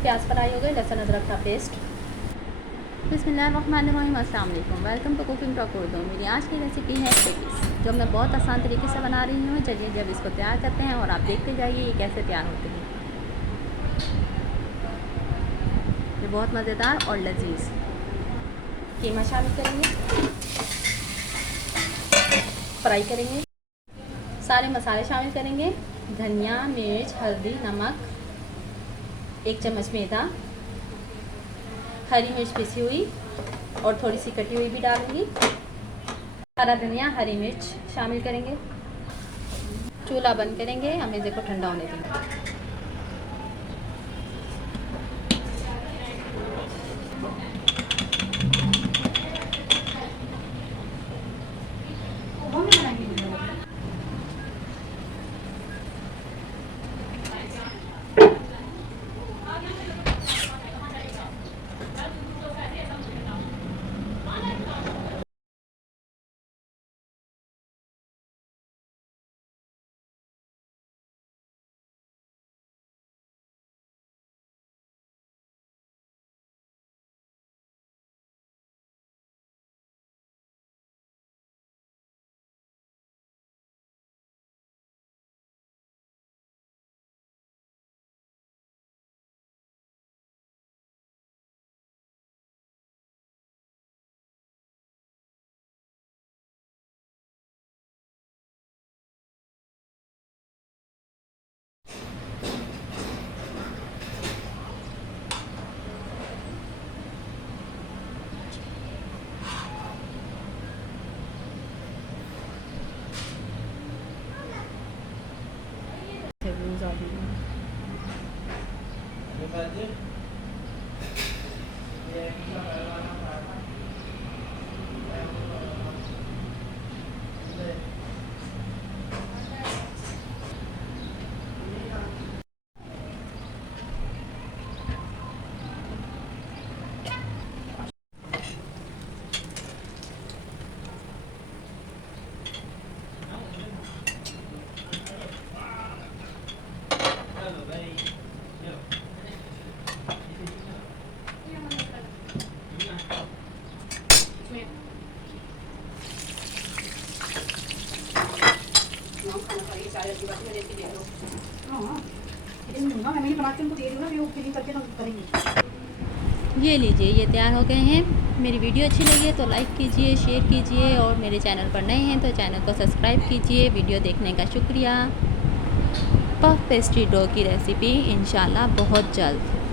प्याज फ्राई हो गए, लहसुन अदरक का पेस्ट। बिस्मिल्लाहिर्रहमानिर्रहीम, अस्सलाम वालेकुम, welcome to cooking talk Urdu. मेरी आज की रेसिपी है पेटिस, जो मैं बहुत आसान तरीके से बना रही हूँ। चलिए जब इसको तैयार करते हैं और आप देखते जाइए ये कैसे तैयार होते हैं। ये बहुत मज़ेदार और लजीज। कीमा शामिल करेंगे, फ्राई करेंगे। सारे मसाले शामिल करेंगे, धनिया, मिर्च, हल्दी, नमक, 1 चम्मच मैदा, हरी मिर्च पिसी हुई और थोड़ी सी कटी हुई भी डालूंगी। हरा धनिया, हरी मिर्च शामिल करेंगे। चूल्हा बंद करेंगे, हम इसे को ठंडा होने देंगे। ये लीजिए, ये तैयार हो गए हैं। मेरी वीडियो अच्छी लगी है तो लाइक कीजिए, शेयर कीजिए और मेरे चैनल पर नए हैं तो चैनल को सब्सक्राइब कीजिए। वीडियो देखने का शुक्रिया। पफ पेस्ट्री डो की रेसिपी इंशाल्लाह बहुत जल्द।